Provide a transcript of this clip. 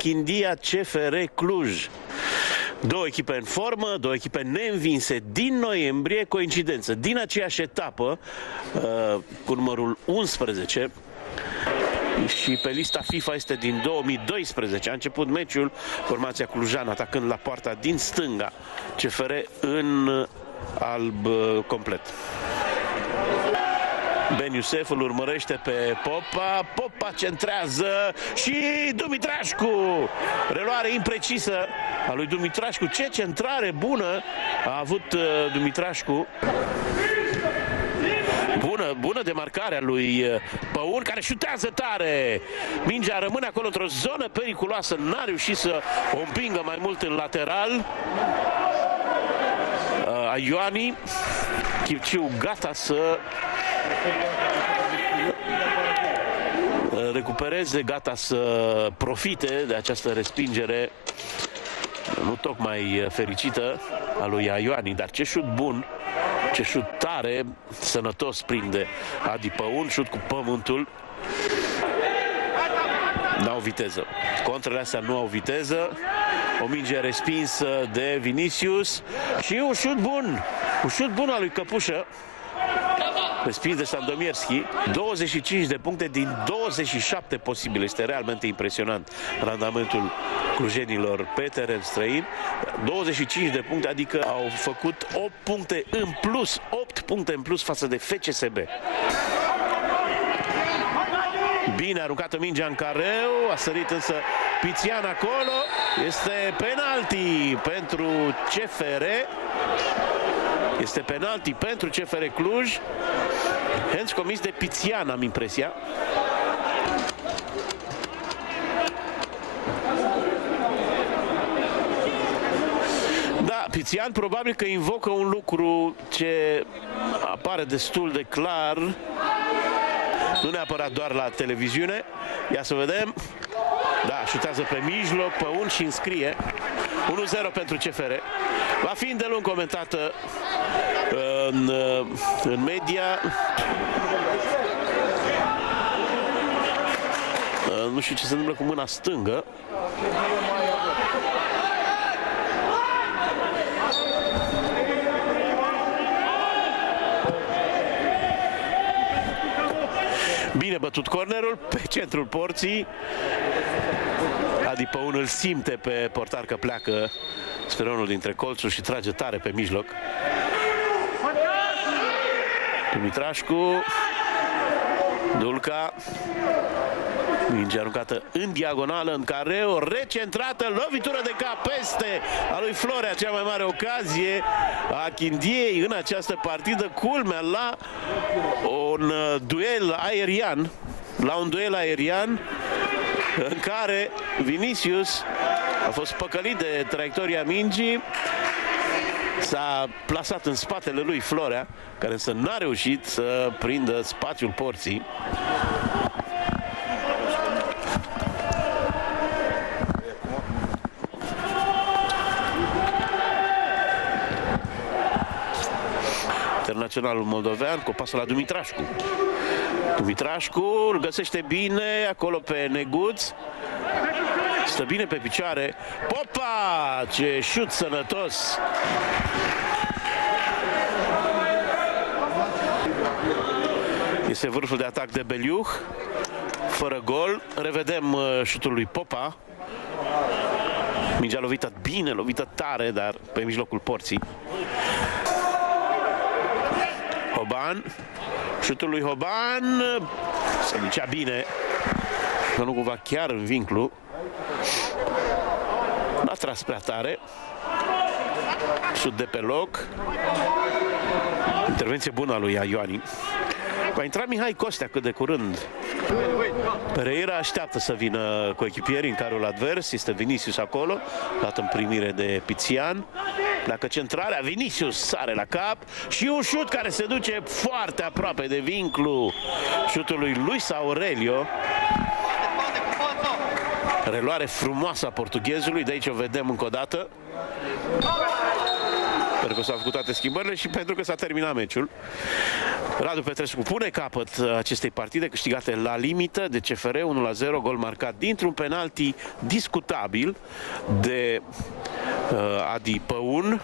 Chindia CFR Cluj. Două echipe în formă, două echipe neînvinse din noiembrie, coincidență, din aceeași etapă, cu numărul 11. Și pe lista FIFA este din 2012. A început meciul, formația clujană atacând la poarta din stânga, CFR în alb complet. Ben Iusef îl urmărește pe Popa, Popa centrează și Dumitrașcu, reluare imprecisă a lui Dumitrașcu. Ce centrare bună a avut Dumitrașcu. Bună demarcare a lui Păun, care șutează tare. Mingea rămâne acolo într-o zonă periculoasă, n-a reușit să o împingă mai mult în lateral. Ioani, Chivciu gata să recupereze, gata să profite de această respingere nu tocmai fericită a lui Ioani, dar ce șut bun, ce șut tare, sănătos prinde Adi Păun, șut cu pământul. N-au viteză. Contrele astea nu au viteză. O minge respinsă de Vinicius și un șut bun al lui Căpușă. Respins de Sandomierski. 25 de puncte din 27 posibile. Este realmente impresionant randamentul clujenilor pe teren străin. 25 de puncte, adică au făcut 8 puncte în plus. 8 puncte în plus față de FCSB. Bine aruncată mingea în careu, a sărit însă Pițian acolo. Este penalti pentru CFR. Este penalti pentru CFR Cluj. Hands comis de Pițian, am impresia. Da, Pițian probabil că invocă un lucru ce apare destul de clar, nu neapărat doar la televiziune. Ia să vedem. Da, șutează pe mijloc, Păun și înscrie 1-0 pentru CFR. Va fi îndelung comentată în media. Nu știu ce se întâmplă cu mâna stângă. Bine bătut cornerul pe centrul porții. Adi Păun îl simte pe portar că pleacă spre unul dintre colțuri și trage tare pe mijloc. Dumitrașcu, Dulca, minge aruncată în diagonală, în careu, recentrată, lovitură de cap peste a lui Florea, cea mai mare ocazie a Chindiei în această partidă, culmea la un duel aerian, în care Vinicius a fost păcălit de traiectoria mingii, s-a plasat în spatele lui Florea, care însă n-a reușit să prindă spațiul porții. Internaționalul moldovean cu pasul la Dumitrașcu. Dumitrașcu îl găsește bine acolo pe Neguț. Stă bine pe picioare. Popa! Ce șut sănătos! Este vârful de atac de Beliuh. Fără gol. Revedem șutul lui Popa. Mingea lovită bine, lovită tare, dar pe mijlocul porții. Hoban. Șutul lui Hoban. Se ducea bine. Că nu cumva chiar în vinclu. N-a tras prea tare. Șut de pe loc. Intervenție bună a lui Ioani. Va intra Mihai Costea cât de curând. Pereira așteaptă să vină cu echipierii în carul advers. Este Vinicius acolo, dat în primire de Pițian. Dacă centrarea, Vinicius sare la cap și un șut care se duce foarte aproape de vinclu. Șutul lui Luis Aurelio. Reluare frumoasă a portughezului, de aici o vedem încă o dată. pentru că s-au făcut toate schimbările și pentru că s-a terminat meciul. Radu Petrescu pune capăt acestei partide câștigate la limită de CFR 1-0, gol marcat dintr-un penalti discutabil de Adi Păun.